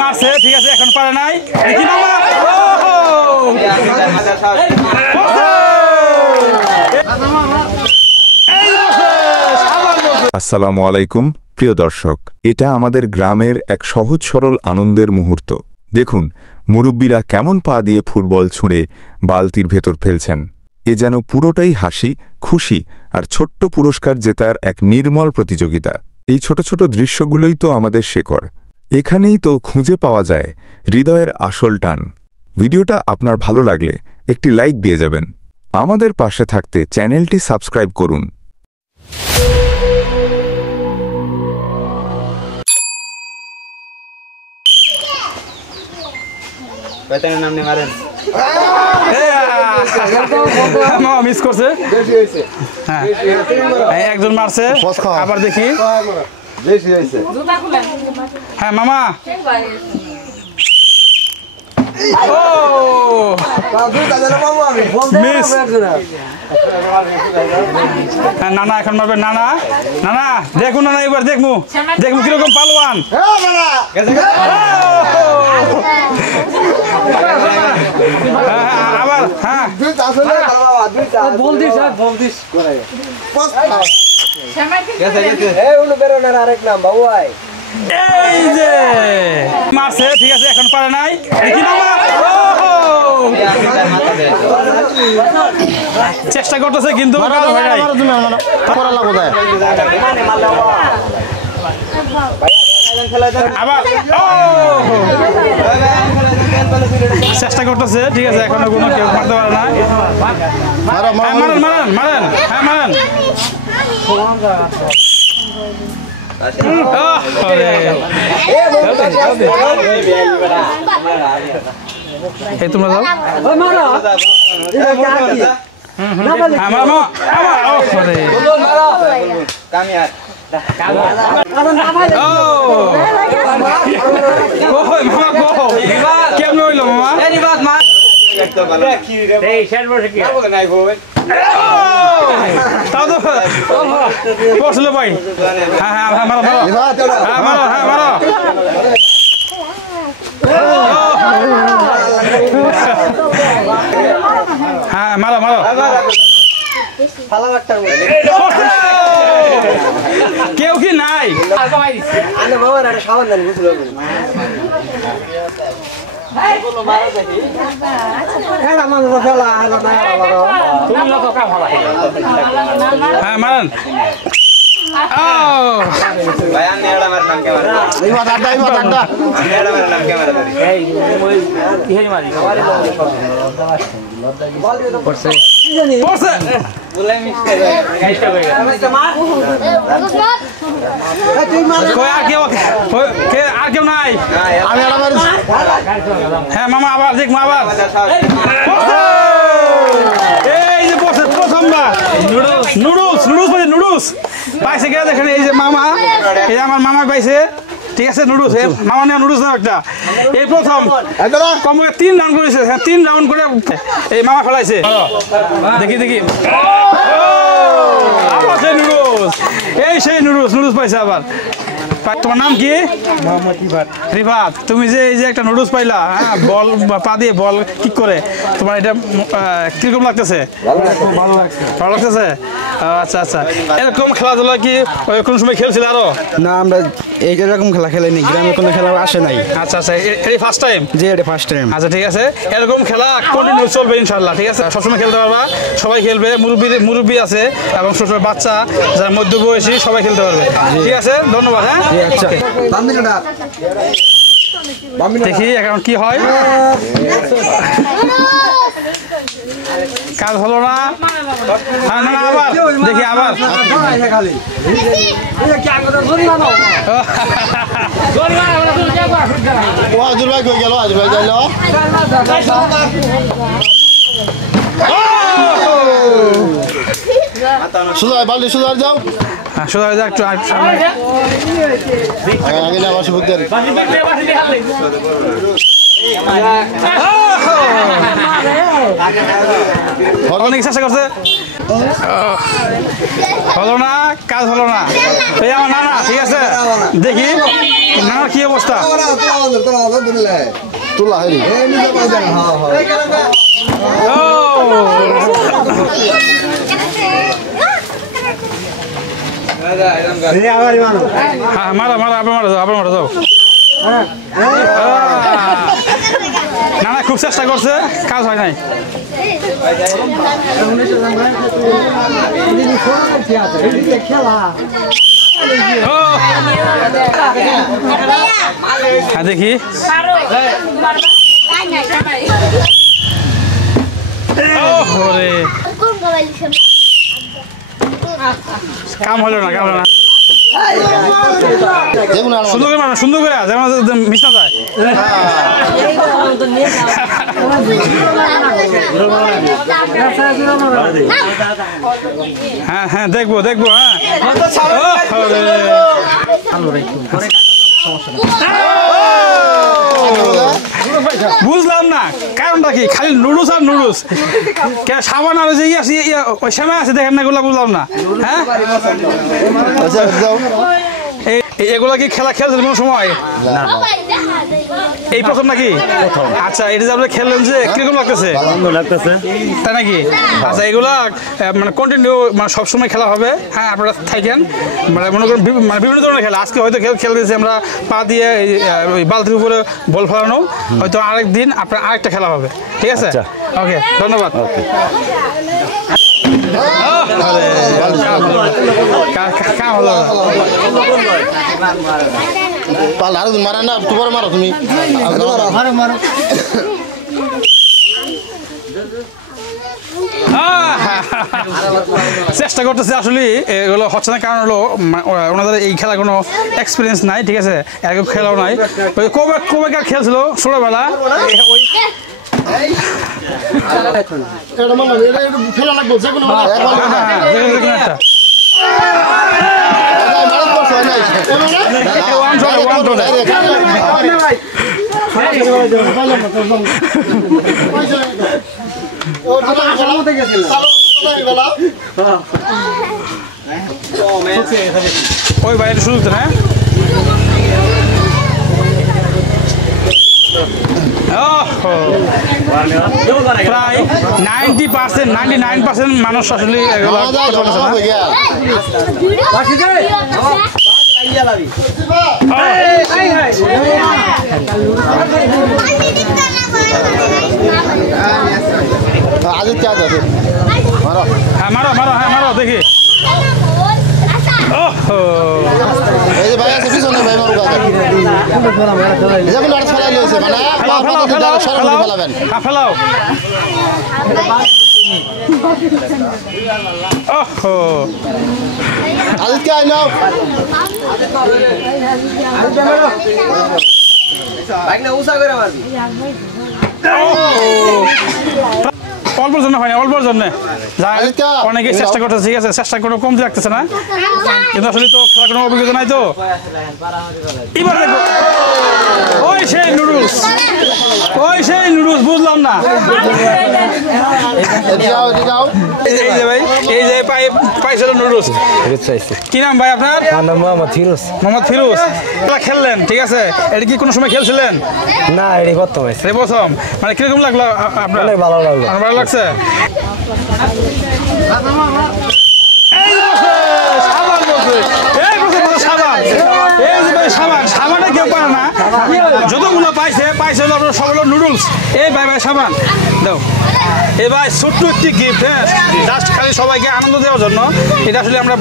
মারছে ঠিক আছে এখন পারে নাই দেখি মামা আসসালামু আলাইকুম প্রিয় দর্শক, এটা আমাদের গ্রামের এক সহজ সরল আনন্দের মুহূর্ত। দেখুন মুরব্বীরা কেমন পা দিয়ে ফুটবল ছুঁড়ে বালতির ভেতর ফেলছেন। এ যেন পুরোটাই হাসি, খুশি আর ছোট্ট পুরস্কার জেতার এক নির্মল প্রতিযোগিতা। এই ছোট ছোট দৃশ্যগুলোই তো আমাদের শেকড়। এখানেই তো খুঁজে পাওয়া যায় হৃদয়ের আসল টান। ভিডিওটা আপনার ভালো লাগলে একটি লাইক দিয়ে যাবেন। আমাদের পাশে থাকতে চ্যানেলটি সাবস্ক্রাইব করুন। মিস করছে, একজন মারছে আবার দেখি। হ্যাঁ মামা নানা এখন মারবে। নানা নানা দেখুন, নানা এবার দেখমু দেখমু কিরকম পালোয়ান। আবার হ্যাঁ এই যে মারছে ঠিক আছে এখন পারে নাই দেখি মামা চেষ্টা করতেছে কিন্তু আবার চেষ্টা করতেছে ঠিক আছে এখনো কোনো কেউ মারতে পারে না। মারেন মারেন মারেন হ্যাঁ মারেন। তোমরা যাও কেমন হইল মামা? পড়ছিল ভাই। হ্যাঁ হ্যাঁ হ্যাঁ মারো মারো হ্যাঁ মারো হ্যাঁ মারো। হ্যাঁ মারো মারো কেউ কি নাই? হ্যাঁ মারেন। আর কেউ নাই? হ্যাঁ মামা আবার দেখবো আবার। এই যে প্রথমবার নুডলস নুডলস পাইছে, নুডলস পাইছে কে দেখেন। এই যে মামা, এই আমার মামা পাইছে ঠিক আছে নুডলস। মামা নেওয়া নুডলস না একটা, এই প্রথম কমে 3 রাউন্ড করেছে। হ্যাঁ 3 রাউন্ড করে এই মামা ফেলাইছে। দেখি দেখি আবার সেই নুডলস, এই সেই নুডলস নুডলস পাইছে আবার। তোমার নাম কি? রিফাত। তুমি যে এই যে একটা নুডলস পাইলা, হ্যাঁ বল পা দিয়ে বল কিক করে, তোমার এটা কিরকম লাগতেছে? ভালো লাগতেছে। আচ্ছা আচ্ছা, এরকম খেলাধুলা কি কোন সময় খেলছিল আরো? না, আমরা এইরকম খেলা খেলিনি, গ্রামে কোনো খেলা আসে নাই। আচ্ছা আচ্ছা, এই ফার্স্ট টাইম? জি এটা ফার্স্ট টাইম। আচ্ছা ঠিক আছে, এরকম খেলা কন্টিনিউ চলবে ইনশাআল্লাহ। ঠিক আছে, সবসময় খেলতে পারবা, সবাই খেলবে। মুরব্বী আছে এবং ছোট বাচ্চা যারা মধ্যবয়সী সবাই খেলতে পারবে। ঠিক আছে, ধন্যবাদ। হ্যাঁ দেখি এখন কি হয়। কাজ হলো না, আবার দেখি আবার। সুদার বালতি সুদার যাও, সুদার যাও একটু আগে না আমার সুবিধার অনেক চেষ্টা করছে। হলো না, কাজ হলো না। এই আমার নানা, ঠিক আছে, দেখি নানার কি অবস্থা। তোলা হয়নি ও হ্যাঁ, মারো মারো, আবার মারো যাও, আবার মারো যাও। নানা খুব চেষ্টা করছে, কাজ হয় নাই। ও হ্যাঁ, দেখি ওরে কাম হলো না, কাম হলো না। দেখুন আর সুন্দর করে মারো, সুন্দর করে, যেমন মিস না যায়। হ্যাঁ হ্যাঁ, দেখবো দেখবো, হ্যাঁ। বুঝলাম না কারণটা কি, খালি নুডলস আর নুডলস, সাবান আর যে ওই সময় আছে দেখেন না, এগুলো বুঝলাম না। হ্যাঁ, আচ্ছা যাও এগুলা কি খেলা খেলছেন কোনো সময়? এই প্রথম নাকি? আচ্ছা, এটা যে আপনি খেললেন যে কিরকম লাগতেছে? তাই নাকি? আচ্ছা, এগুলা মানে কন্টিনিউ, মানে সবসময় খেলা হবে? হ্যাঁ, আপনারা থাকেন, মানে মনে করেন মানে বিভিন্ন ধরনের খেলা। আজকে হয়তো খেলতেছি আমরা পা দিয়ে ওই বালতির উপরে বল ফেলানো, হয়তো আরেকদিন আপনার আরেকটা খেলা হবে, ঠিক আছে? ওকে, ধন্যবাদ। পাল আর মারা না, তোমার মারো তুমি চেষ্টা করতেছে, আসলে এগুলো হচ্ছে না, কারণ হলো ওনাদের এই খেলা কোনো এক্সপিরিয়েন্স নাই, ঠিক আছে, এরকম খেলাও নাই। ওই কবে কার খেলছিল ছোটবেলা, ওই ফেলা লাগবো যে কোনো ওই বাইরে শুরু না। প্রায় 99% মানুষ আসলে আদিত্য আছে মারো, হ্যাঁ মারো মারো, হ্যাঁ মারো দেখি। এই যে ভাই আছে পিছনে ভাই মারো গাছ যেমন আর ফেলাই লইছে মানে সরাসরি ফেলাবেন। হ্যাঁ ফেলাও। ওহো আদিত্য আই নাও বাইক না উসা করে মারবি। অল্পর জন্য হয় না, অল্পর জন্য আদিত্য অনেকে চেষ্টা করতেছে, ঠিক আছে, চেষ্টা করে কমতে লাগতেছে না, কিন্তু আসলে তো খেলার কোনো অভিজ্ঞতা নাই তো। এবার দেখো, ওই সেই নুডলস, ওই সেই নুডলস, বুঝলাম না। যাও যাও এই যে ভাই, এই যে পাইছিল নুডলস, কি নাম ভাই আপনার? মোহাম্মদ ফিরোজ। মোহাম্মদ ফিরোজ। খেললেন, ঠিক আছে, এটা কি কোনো সময় খেলছিলেন? না, এটি প্রথম এই প্রথম, মানে কিরকম লাগলো আপনার? অনেক ভালো লাগলো। আমার ভালো লাগছে। সাবানটা কেউ পারে না, যতগুলো পাইছে সবগুলো নুডলস। এই ভাই ভাই সাবান দাও। এই ভাই ছোট্ট একটি গিফট, হ্যাঁ, জাস্ট খালি সবাইকে আনন্দ দেওয়ার জন্য। এটা আসলে আমরা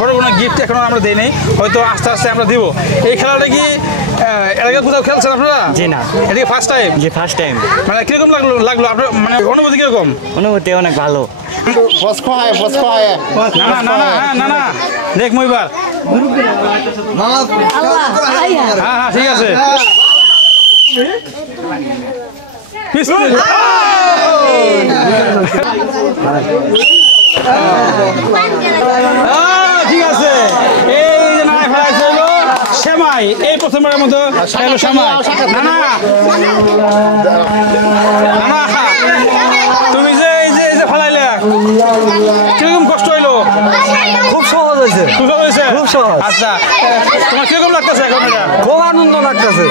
বড় কোনো গিফট এখনো আমরা দিই নাই, হয়তো আস্তে আস্তে আমরা দিব। এই খেলাটা কি এর আগে কোথাও খেলছেন আপনারা? জি না। এটা কি ফার্স্ট টাইম? জি, ফার্স্ট টাইম। মানে কিরকম লাগলো আপনার, মানে অনুভূতি কিরকম? অনুভূতি অনেক ভালো। বস খায় না না না না, হ্যাঁ না না, দেখ মইবার। হ্যাঁ হ্যাঁ ঠিক আছে। ঠিক আছে, এই যে না ফেলাইছে হলো সেমাই, এই প্রথমবারের মতো খাইলো সেমাই। না না না, তুমি যে এই যে ফেলাইলে কিরকম কষ্ট হইলো? খুব হয়েছে খুব ভালো হয়েছে খুব সহজ। আচ্ছা তোমার কিরকম লাগতেছে এখন এটা খুব আনন্দ লাগতেছে